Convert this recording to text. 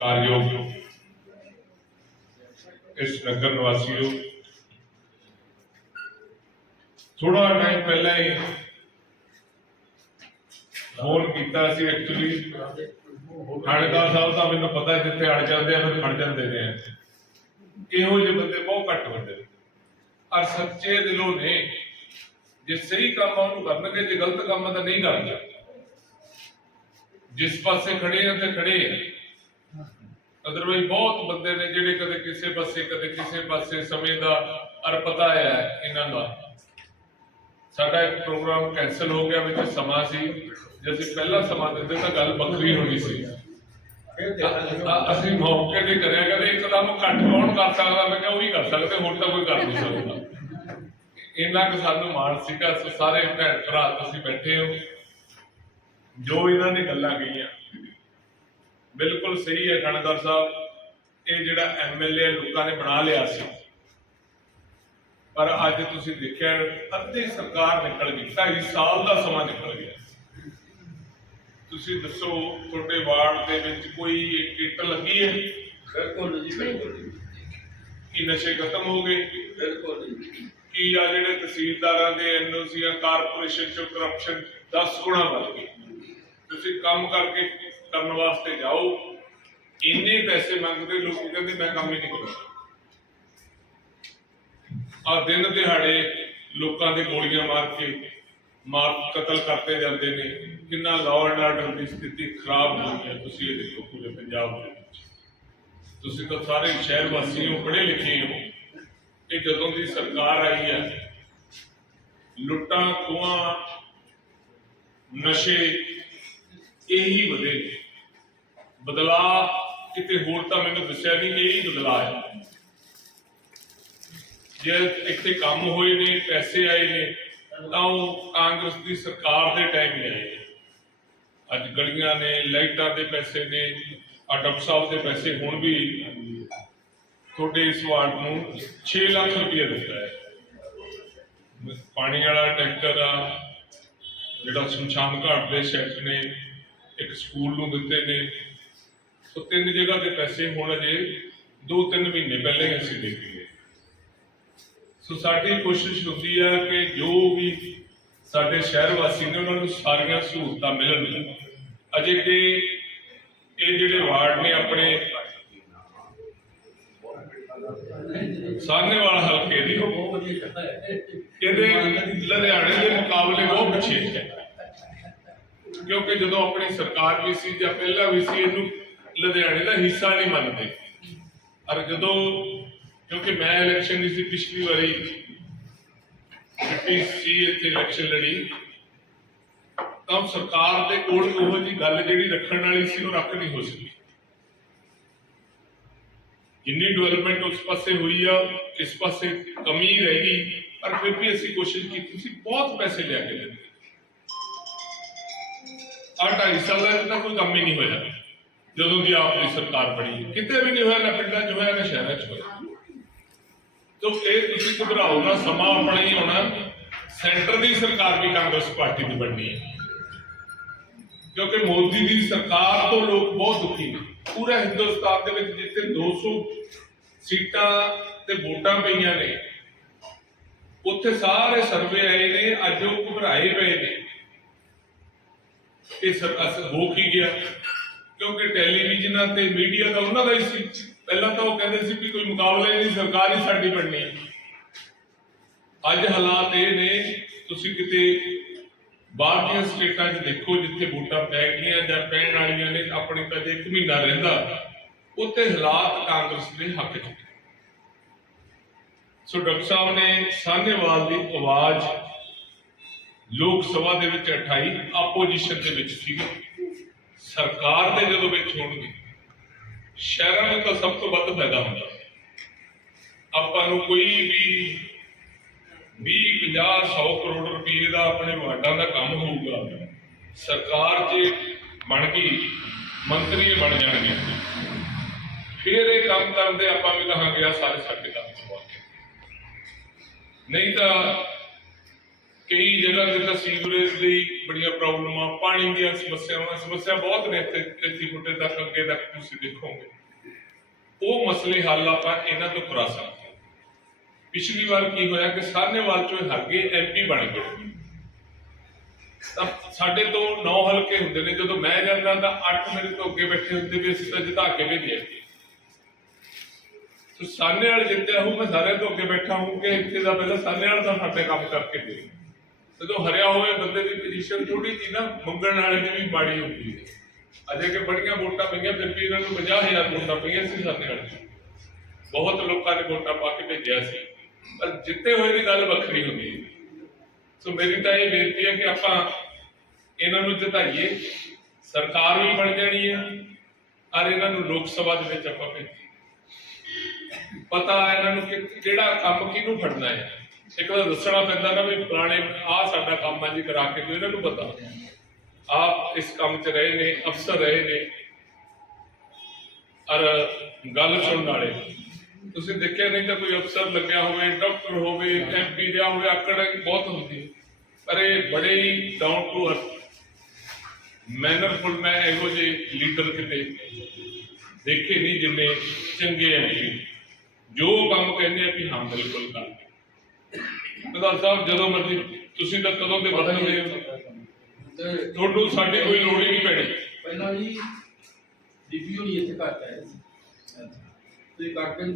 ਕਾਰਯੋਗ ਇਸ ਨਗਰ ਨਿਵਾਸੀਓ ਥੋੜਾ ਟਾਈਮ ਪਹਿਲਾਂ ਹੀ ਫੋਨ ਕੀਤਾ ਸੀ ਐਕਚੁਅਲੀ ਖਾਨਦਾਰ ਸਾਹਿਬ ਦਾ ਮੈਨੂੰ ਪਤਾ ਜਿੱਥੇ ਅੜ ਜਾਂਦੇ ਆ, ਫਿਰ ਖੜ ਜਾਂਦੇ ਨੇ ਇਹੋ ਜਿਹੇ ਬੰਦੇ ਬਹੁਤ ਘੱਟ ਹੁੰਦੇ ਨੇ। ਔਰ ਸੱਚੇ ਦਿਲੋਂ ਨੇ, ਜੇ ਸਹੀ ਕੰਮ ਆ, ਉਹਨੂੰ ਕਰਨਗੇ, ਜੇ ਗਲਤ ਕੰਮ ਆ, ਤਾਂ ਨਹੀਂ ਕਰਨਗੇ। ਜਿਸ ਪਾਸੇ ਖੜੇ ਆ ਤੇ ਖੜੇ ਆ। ਅਦਰਵਾਈਜ਼ ਬਹੁਤ ਬੰਦੇ ਨੇ ਜਿਹੜੇ ਕਦੇ ਕਿਸੇ ਪਾਸੇ ਕਦੇ ਕਿਸੇ ਪਾਸੇ ਸਮੇਂ ਦਾ ਅਰ ਪਤਾ ਹੈ ਇਹਨਾਂ ਦਾ। ਸਾਡਾ ਇੱਕ ਪ੍ਰੋਗਰਾਮ ਕੈਨਸਲ ਹੋ ਗਿਆ ਵਿੱਚ ਸਮਾਂ ਸੀ। ਜੇ ਅਸੀਂ ਪਹਿਲਾ ਸਮਾਂ ਦਿੰਦੇ ਤਾਂ ਗੱਲ ਵੱਖਰੀ ਹੋਣੀ ਸੀ। ਅਸੀਂ ਮੌਕੇ ਤੇ ਕਰਿਆ ਕਦੇ ਇੱਕਦਮ ਘੱਟ ਕੌਣ ਕਰ ਸਕਦਾ? ਮੈਂ ਕਿਹਾ ਉਹ ਹੀ ਕਰ ਸਕਦੇ ਹੋਰ ਤਾਂ ਕੋਈ ਕਰ ਨਹੀਂ ਸਕਦਾ। ਇੰਨਾ ਕੁ ਸਾਨੂੰ ਮਾਣ ਸੀਗਾ ਸਾਰੇ ਭੈਣ ਭਰਾ ਤੁਸੀਂ ਬੈਠੇ ਹੋ। ਜੋ ਇਹਨਾਂ ਨੇ ਗੱਲਾਂ ਕਹੀਆਂ ਬਿਲਕੁਲ ਸਹੀ ਹੈ ਖਾਨਦਾਰ ਸਾਹਿਬ। ਇਹ ਜਿਹੜਾ ਐਮਐਲਏ ਲੋਕਾਂ ਨੇ ਬਣਾ ਲਿਆ ਸੀ। ਪਰ ਅੱਜ ਤੁਸੀਂ ਦੇਖਿਆ ਅੱਧੀ ਸਰਕਾਰ ਨਿਕਲ ਗਈ। ਢਾਈ ਸਾਲ ਦਾ ਸਮਾਂ ਨਿਕਲ ਗਿਆ। ਤੁਸੀਂ ਦੱਸੋ ਤੁਹਾਡੇ ਵਾਰਡ ਦੇ ਵਿੱਚ ਕੋਈ ਕਿੱਟ ਲੱਗੀ ਹੈ? ਬਿਲਕੁਲ ਜੀ ਬਿਲਕੁਲ ਕਿ ਨਸ਼ੇ ਖਤਮ ਹੋ ਗਏ? ਬਿਲਕੁਲ ਜੀ। ਕੀ ਆ ਜਿਹੜੇ ਤਹਿਸੀਲਦਾਰਾਂ ਦੇ ਐਨਓਸੀਆਂ ਕਾਰਪੋਰੇਸ਼ਨ ਚੋਂ ਕਰਪਸ਼ਨ 10 ਗੁਣਾ ਵੱਧ ਗਈ। ਤੁਸੀਂ ਕੰਮ ਕਰਕੇ ਕਰਨ ਵਾਸਤੇ ਜਾਓ, ਇੰਨੇ ਪੈਸੇ ਮੰਗਦੇ ਲੋਕ ਕਹਿੰਦੇ ਮੈਂ ਕੰਮ ਹੀ ਨਹੀਂ ਕਰਦਾ। ਆ ਦਿਨ ਦਿਹਾੜੇ ਲੋਕਾਂ ਦੇ ਗੋਲੀਆਂ ਮਾਰ ਕੇ ਮਾਰ ਕਤਲ ਕਰਤੇ ਜਾਂਦੇ ਨੇ। ਕਿੰਨਾ ਲਾਅ ਐਂਡ ਆਰਡਰ ਦੀ ਸਥਿਤੀ ਖਰਾਬ ਹੋਈ ਹੈ। ਤੁਸੀਂ ਇਹ ਦੇਖੋ ਪੂਰੇ ਪੰਜਾਬ ਦੇ ਵਿੱਚ। ਤੁਸੀਂ ਤਾਂ ਸਾਰੇ ਸ਼ਹਿਰ ਵਾਸੀ ਹੋ ਪੜ੍ਹੇ ਲਿਖੇ ਹੋ। ਇਹ ਜਦੋਂ ਦੀ ਸਰਕਾਰ ਆਈ ਹੈ, ਲੁੱਟਾਂ ਖੋਹਾਂ, ਨਸ਼ੇ ਇਹੀ ਵਧੇ ਨੇ। ਬਦਲਾ ਕਿਤੇ ਹੋਰ ਤਾਂ ਮੈਨੂੰ ਦੱਸਿਆ ਨਹੀਂ ਇਹੀ ਬਦਲਾਅ ਹੈ। ਜੇ ਇੱਥੇ ਕੰਮ ਹੋਏ ਨੇ, ਪੈਸੇ ਆਏ ਨੇ, ਤਾਂ ਉਹ ਕਾਂਗਰਸ ਦੀ ਸਰਕਾਰ ਦੇ ਟਾਈਮ ਹੀ ਆਏ ਨੇ। ਅੱਜ ਗਲੀਆਂ ਨੇ, ਲਾਈਟਾਂ ਦੇ ਪੈਸੇ ਨੇ ਆ ਡਾਕਟਰ ਸਾਹਿਬ ਦੇ ਪੈਸੇ ਹੁਣ ਵੀ ਤੁਹਾਡੇ ਇਸ ਵਾਰਡ ਨੂੰ 6 ਲੱਖ ਰੁਪਏ ਦਿੱਤਾ ਹੈ। ਪਾਣੀ ਵਾਲਾ ਟੈਂਕਰ ਆ, ਜਿਹੜਾ ਸ਼ਮਸ਼ਾਨ ਘਾਟ ਦੇ ਸ਼ੈੱਡ ਨੇ, ਇੱਕ ਸਕੂਲ ਨੂੰ ਦਿੱਤੇ ਨੇ ਸੋ ਤਿੰਨ ਜਗ੍ਹਾ ਦੇ ਪੈਸੇ ਹੁਣ ਅਜੇ 2-3 ਮਹੀਨੇ ਪਹਿਲੇ ਅਸੀਂ ਦੇ ਗਏ ਸੋ ਸਾਡੀ ਕੋਸ਼ਿਸ਼ ਹੁੰਦੀ ਹੈ ਕਿ ਜੋ ਵੀ ਸਾਡੇ ਸ਼ਹਿਰ ਵਾਸੀ ਨੇ ਉਹਨਾਂ ਨੂੰ ਸਾਰੀਆਂ ਸਹੂਲਤਾਂ ਮਿਲਣ। ਅਜੇ ਕਿ ਇਹ ਜਿਹੜੇ ਵਾਰਡ ਨੇ ਆਪਣੇ, ਸਾਹਨੇਵਾਲ ਹਲਕੇ ਦੀ। ਇਹਦੇ ਲੁਧਿਆਣੇ ਦੇ ਮੁਕਾਬਲੇ ਬਹੁਤ ਪਿੱਛੇ ਹੈ। ਕਿਉਂਕਿ ਜਦੋਂ ਆਪਣੀ ਸਰਕਾਰ ਵੀ ਸੀ ਜਾਂ ਪਹਿਲਾਂ ਵੀ ਸੀ, ਇਹਨੂੰ ਲੁਧਿਆਣੇ ਦਾ ਹਿੱਸਾ ਨਹੀਂ ਮੰਨਦੇ। ਔਰ ਜਦੋਂ, ਕਿਉਂਕਿ ਮੈਂ ਇਲੈਕਸ਼ਨ ਦੀ ਸੀ ਪਿਛਲੀ ਵਾਰੀ ਜਿੱਤੀ ਸੀ ਇੱਥੇ ਇਲੈਕਸ਼ਨ ਲੜੀ, ਤਾਂ ਸਰਕਾਰ ਦੇ ਕੋਲ ਉਹੋ ਜੀ ਗੱਲ ਜਿਹੜੀ ਰੱਖਣ ਵਾਲੀ ਸੀ, ਉਹ ਰੱਖ ਨਹੀਂ ਹੋ ਸਕੀ। ਜਿੰਨੀ ਡਿਵੈਲਪਮੈਂਟ ਉਸ ਪਾਸੇ ਹੋਈ ਆ, ਇਸ ਪਾਸੇ ਕਮੀ ਰਹਿ ਗਈ, ਪਰ ਫਿਰ ਵੀ ਅਸੀਂ ਕੋਸ਼ਿਸ਼ ਕੀਤੀ ਸੀ, ਬਹੁਤ ਪੈਸੇ ਲਿਆ ਕੇ ਦਿੱਤੇ ਆਹ ਢਾਈ ਸਾਲਾਂ ਦਾ ਤਾਂ ਕੋਈ ਕੰਮ ਹੀ ਨਹੀਂ ਹੋਇਆ। ਜਦੋਂ ਦੀ ਆਪ ਦੀ ਸਰਕਾਰ ਬਣੀ ਕਿਤੇ ਵੀ ਨਹੀਂ ਹੋਇਆ, ਨਾ ਪਿੰਡਾਂ 'ਚ ਹੋਇਆ, ਨਾ ਸ਼ਹਿਰਾਂ 'ਚ ਹੋਇਆ। ਤੋ ਇਹ ਤੁਸੀਂ ਘਬਰਾਓ ਨਾ, ਸਮਾਂ ਆਪਣਾ ਹੀ ਹੋਣਾ। ਸੈਂਟਰ ਦੀ ਸਰਕਾਰ ਵੀ ਕਾਂਗਰਸ ਪਾਰਟੀ ਦੀ ਬਣਨੀ ਹੈ। ਕਿਉਂਕਿ ਮੋਦੀ ਦੀ ਸਰਕਾਰ ਤੋਂ ਲੋਕ ਬਹੁਤ ਦੁਖੀ ਨੇ। ਪੂਰੇ ਹਿੰਦੁਸਤਾਨ ਦੇ ਵਿੱਚ ਜਿੱਥੇ 200 ਸੀਟਾਂ ਤੇ ਵੋਟਾਂ ਪਈਆਂ ਨੇ, ਉੱਥੇ ਸਾਰੇ ਸਰਵੇ ਆਏ ਨੇ, ਅੱਜ ਉਹ ਘਬਰਾਏ ਪਏ ਨੇ। ਇਹ ਸਰ ਹੋ ਕੀ ਗਿਆ? ਕਿਉਂਕਿ ਟੈਲੀਵਿਜ਼ਨਾਂ ਤੇ ਮੀਡੀਆ ਦਾ ਉਹਨਾਂ ਦਾ ਹੀ ਸੀ। ਪਹਿਲਾਂ ਤਾਂ ਉਹ ਕਹਿੰਦੇ ਸੀ ਕਿ ਕੋਈ ਮੁਕਾਬਲਾ ਹੀ ਨਹੀਂ, ਸਰਕਾਰ ਹੀ ਸਾਡੀ ਬਣਨੀ ਅੱਜ ਹਾਲਾਤ ਇਹ ਨੇ, ਤੁਸੀਂ ਕਿਤੇ ਬਾਹਰ ਦੀਆਂ ਸਟੇਟਾਂ 'ਚ ਦੇਖੋ, ਜਿੱਥੇ ਵੋਟਾਂ ਪੈ ਗਈਆਂ ਜਾਂ ਪੈਣ ਵਾਲੀਆਂ ਨੇ, ਆਪਣੀ ਤਾਂ ਜੇ ਇੱਕ ਮਹੀਨਾ ਰਹਿੰਦਾ, ਉੱਥੇ ਹਾਲਾਤ ਕਾਂਗਰਸ ਦੇ ਹੱਕ 'ਚ ਸੋ ਡਾਕਟਰ ਸਾਹਿਬ ਨੇ ਸਾਹਨੇਵਾਲ ਦੀ ਆਵਾਜ਼ ਲੋਕ ਸਭਾ ਦੇ ਵਿੱਚ ਉਠਾਈ, ਆਪੋਜੀਸ਼ਨ ਦੇ ਵਿੱਚ ਸੀਗੀ। ਸਰਕਾਰ ਦੇ ਜਦੋਂ ਵਿੱਚ ਹੋਣਗੇ, ਸ਼ਹਿਰਾਂ ਨੂੰ ਤਾਂ ਸਭ ਤੋਂ ਵੱਧ ਫਾਇਦਾ ਹੁੰਦਾ। ਆਪਾਂ ਨੂੰ ਕੋਈ ਵੀ 20 50 100 ਕਰੋੜ ਰੁਪਏ ਦਾ ਆਪਣੇ ਵਾਰਡਾਂ ਦਾ ਕੰਮ ਹੋਊਗਾ, ਸਰਕਾਰ ਜੇ ਬਣ ਗਈ ਮੰਤਰੀ ਬਣ ਜਾਣਗੇ ਫਿਰ ਇਹ ਕੰਮ ਕਰਦੇ ਆਪਾਂ ਵੀ ਕਹਾਂਗੇ ਆ ਸਾਰੇ ਸਾਡੇ ਕੰਮ ਕਰਵਾ ਕੇ ਨਹੀਂ ਤਾਂ ਕਈ ਜਗ੍ਹਾ ਤੇ ਤਾਂ ਸੀਵਰੇਜ ਦੀ ਬੜੀਆਂ ਪ੍ਰੋਬਲਮਾਂ, ਪਾਣੀ ਦੀਆਂ ਸਮੱਸਿਆਵਾਂ ਸਮੱਸਿਆ ਬਹੁਤ ਨੇ ਇੱਥੇ ਇੱਥੇ ਫੁੱਟੇ ਤੱਕ, ਅੱਗੇ ਤੱਕ ਤੁਸੀਂ ਦੇਖੋਗੇ। ਉਹ ਮਸਲੇ ਹੱਲ ਆਪਾਂ ਇਹਨਾਂ ਤੋਂ ਕਰਾ ਸਕਦੇ ਪਿਛਲੀ ਵਾਰ ਕੀ ਹੋਇਆ ਕਿ ਸਾਹਨੇਵਾਲ ਚੋਂ ਹੱਗੇ ਐਮਪੀ ਬਣ ਗਏ। ਤਾਂ ਸਾਡੇ ਤੋਂ 9 ਹਲਕੇ ਹੁੰਦੇ ਨੇ, ਜਦੋਂ ਮੈਂ ਜਾਂਦਾ ਤਾਂ 8 ਮੇਰੇ ਤੋਂ ਅੱਗੇ ਬੈਠੇ ਹੁੰਦੇ ਵੀ ਅਸੀਂ ਤਾਂ ਜਿਤਾ ਕੇ ਭੇਜਿਆ ਸੋ ਸਾਹਨੇ ਵਾਲੇ ਜਿੱਤਿਆ ਹੂੰ ਮੈਂ ਸਾਰਿਆਂ ਤੋਂ ਅੱਗੇ ਬੈਠਾ ਹੂੰ ਕਿ ਇੱਥੇ ਦਾ ਪਹਿਲਾਂ ਸਾਹਨੇ ਵਾਲਾ ਤਾਂ ਸਾਡੇ ਕੰਮ ਕਰਕੇ ਦੇ। ਜਦੋਂ ਹਰਿਆ ਹੋਏ ਬੰਦੇ ਦੀ ਪੋਜੀਸ਼ਨ ਥੋੜੀ ਜੀ ਨਾ ਮੰਗਣ ਵਾਲੇ ਦੀ ਵੀ ਮਾੜੀ ਹੁੰਦੀ ਹੈ। ਅਜੇ ਕਿ ਬੜੀਆਂ ਵੋਟਾਂ ਪਈਆਂ, ਫਿਰ ਵੀ ਇਹਨਾਂ ਨੂੰ 50000 ਵੋਟਾਂ ਪਈਆਂ ਸੀ ਸਾਹਨੇ ਵਾਲੇ। ਬਹੁਤ ਲੋਕਾਂ ਨੇ ਵੋਟਾਂ ਪਾ ਕੇ ਭੇਜਿਆ ਸੀ। ਪਰ ਜਿੱਤੇ ਹੋਏ ਦੀ ਗੱਲ ਵੱਖਰੀ ਹੁੰਦੀ ਹੈ। ਸੋ ਮੇਰੀ ਤਾਂ ਇਹ ਬੇਨਤੀ ਹੈ ਕਿ ਆਪਾਂ ਇਹਨਾਂ ਨੂੰ ਜਿਤਾਈਏ। ਸਰਕਾਰ ਵੀ ਬਣ ਜਾਣੀ ਹੈ, ਔਰ ਇਹਨਾਂ ਨੂੰ ਲੋਕ ਸਭਾ ਦੇ ਵਿੱਚ ਆਪਾਂ ਭੇਜੀਏ। ਪਤਾ ਇਹਨਾਂ ਨੂੰ ਕਿ ਕਿਹੜਾ ਕੰਮ ਕਿਹਨੂੰ ਫੜਨਾ ਹੈ। ਇੱਕ ਤਾਂ ਦੱਸਣਾ ਪੈਂਦਾ ਨਾ ਵੀ ਪੁਰਾਣੇ, ਆਹ ਸਾਡਾ ਕੰਮ ਹੈ ਜੀ ਕਰਾ ਕੇ ਦਿਓ, ਇਹਨਾਂ ਨੂੰ ਪਤਾ। ਆਪ ਇਸ ਕੰਮ 'ਚ ਰਹੇ ਨੇ, ਅਫਸਰ ਰਹੇ ਨੇ। ਔਰ ਗੱਲ ਸੁਣਨ ਵਾਲੇ, ਤੁਸੀਂ ਦੇਖਿਆ ਨਹੀਂ ਤਾਂ ਕੋਈ ਅਫਸਰ ਲੱਗਿਆ ਹੋਵੇ, ਡਾਕਟਰ ਹੋਵੇ ਐਮਪੀ ਰਿਹਾ ਹੋਵੇ, ਆਕੜ ਬਹੁਤ ਹੁੰਦੀ ਹੈ। ਪਰ ਇਹ ਬੜੇ ਹੀ ਡਾਊਨ ਟੂ ਅਰਥ ਮੈਨਰਫੁਲ ਮੈਂ ਇਹੋ ਜਿਹੇ ਲੀਡਰ ਕਿਤੇ ਦੇਖੇ ਨਹੀਂ ਜਿੰਨੇ ਚੰਗੇ ਐਮਪੀ ਜੋ ਕੰਮ ਕਹਿੰਦੇ ਆ ਕਿ ਹਾਂ, ਬਿਲਕੁਲ ਕਰਦੇ ਪ੍ਰਧਾਨ ਸਾਹਿਬ, ਜਦੋਂ ਮਰਜ਼ੀ ਤੁਸੀਂ ਤਾਂ ਕਦੋਂ ਦੇ ਵਰਤਦੇ ਹੋ ਤੇ ਤੁਹਾਨੂੰ ਸਾਡੀ ਕੋਈ ਲੋੜ ਹੀ ਨਹੀਂ ਪੈਣੀ। ਪਹਿਲਾਂ ਜੀ ਬੀਬੀ ਹੋਣੀ ਇੱਥੇ ਘੱਟ ਆਏ ਸੀ। ਤੇ ਕਾਕਨ